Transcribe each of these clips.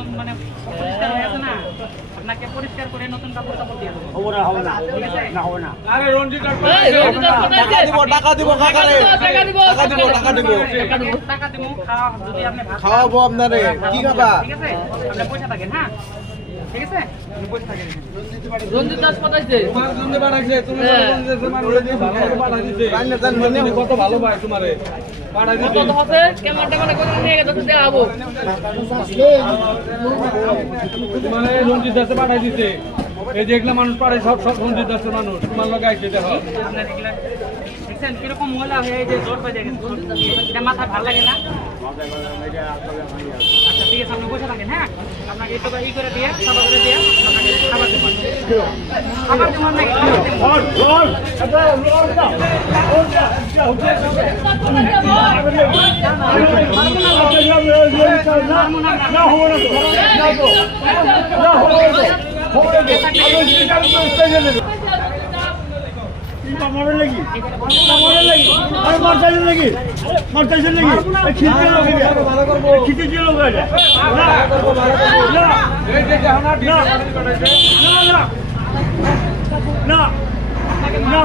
একদম মানে পরিষ্কার হয়ে আছে না আপনাকে পরিষ্কার করে নতুন কাপড় কাপড় দিয়ে দেবো হবে না হবে না ঠিক আছে না হবে না আরে রঞ্জিত? টাকা দিব টাকা দিব টাকা দিব, টাকা দিব টাকা দিব টাকা দিব খাওয়া যদি আপনি খাওয়াবো আপনারে কি খাবা ঠিক আছে আপনি পয়সা থাকেন হ্যাঁ ঠিক আছে রঞ্জিত দাস কোথায় তোমার জন্য পাঠাইছে তুমি হ্যাঁ। রঞ্জিত মানুষ ভালো করে পাঠাইছে জানি না, জানি না। তুমি কত ভালো পায় তোমারে দেওয়া রঞ্জিত দাসে পাঠাই দিছে এই যেগুলো মানুষ পাঠায় সব সব রঞ্জিত দাসের মানুষ তোমার লোক আইছে দেখো কীরকম ময়লা হয়ে যে জোর বাজে গেছে মাথা ভালো লাগে না আচ্ছা ঠিক আছে আপনি বসে থাকেন হ্যাঁ আপনাকে একটু ই করে দিয়ে খাবার করে দিয়ে আপনাকে খাবার দেবেন খাবার দেবেন নাকি খাবার দেবেন? মরে লাগি মরে লাগি আরে মারতাইছেন নাকি মারতাইছেন নাকি খিচকে লোক এটা ভালো করব খিচকে লোক এটা না না না ডিসকাউন্ট পাঠাইছে না না না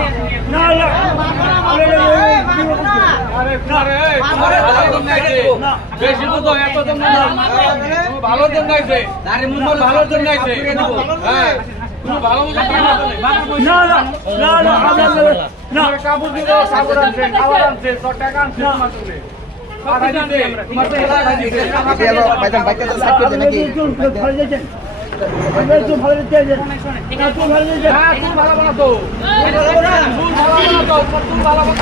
না না আরে আরে আরে এই, তোমার ভালো হ্যাঁ জন্য নাকি ভালো একটু আছে হ্যাঁ ভালো ভালো বানাতো